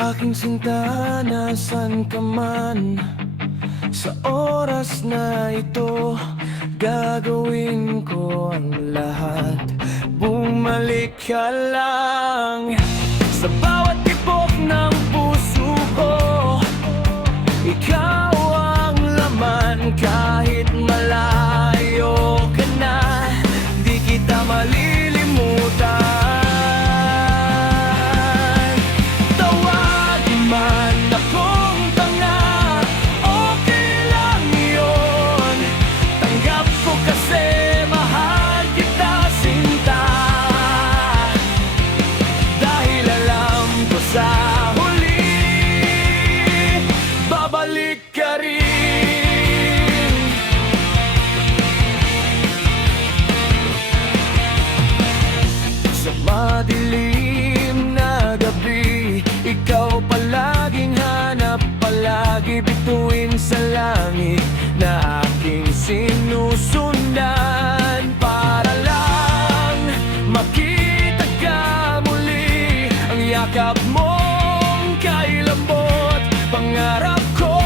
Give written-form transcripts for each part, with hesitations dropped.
Aking sinta, nasan ka man? Sa oras na ito, gagawin ko ang lahat. Bumalik ka lang sa bawat tibok ng puso ko. Ikaw ang laman kahit malayo ka na. Di kita malilimutan. Tawag man akong tanga, okay lang yun. Tanggap ko kasi mahal kita, sinta. Dahil alam ko sa huli, babalik ka rin. Sa madilim na gabi, ikaw palaging hanap, palagi bituin sa langit na aking sinusundan. Para lang makita ka muli, ang yakap mong kailabot, pangarap ko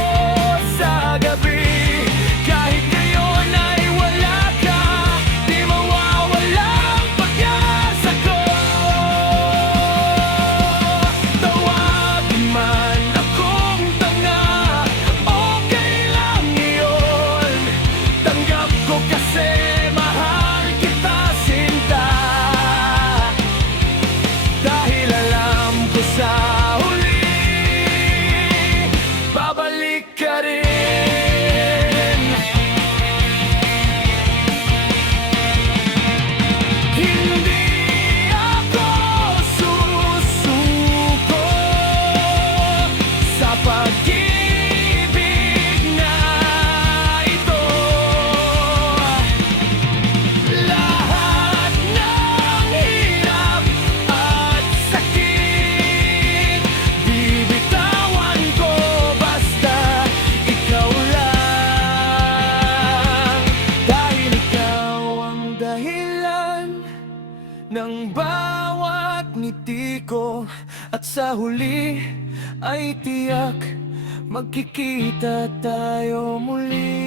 sa gabi. Kahit ngayon ay wala ka, di mawawala ang pag-asa ko. Tawag man akong tanga, okay lang yun. Tanggap ko kasi mahal kita, sinta. Dahil alam ko sa huli, babalik ka rin. Hindi ako susuko sa pag-ibig na ito. Lahat ng hirap at sakit, bibitawan ko basta ikaw lang. Dahil ikaw ang dahilan ng bawat ngiti ko, at sa huli ay tiyak magkikita tayo muli.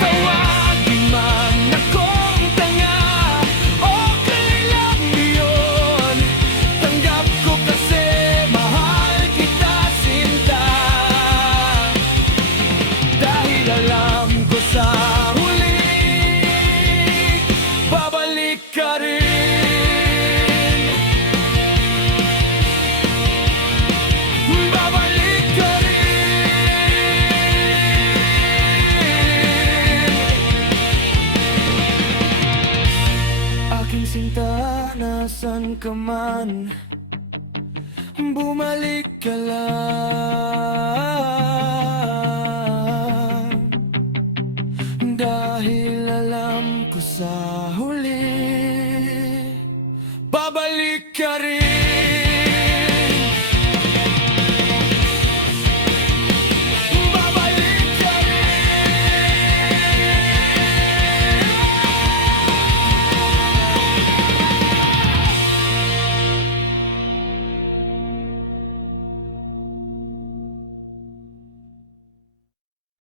Tawagin man akong tanga, okay lang yun. Tanggap ko kasi mahal kita, sinta. Dahil alam ko sa huli, babalik ka rin. Babalik ka rin. Aking sinta, nasan ka man? Bumalik ka lang.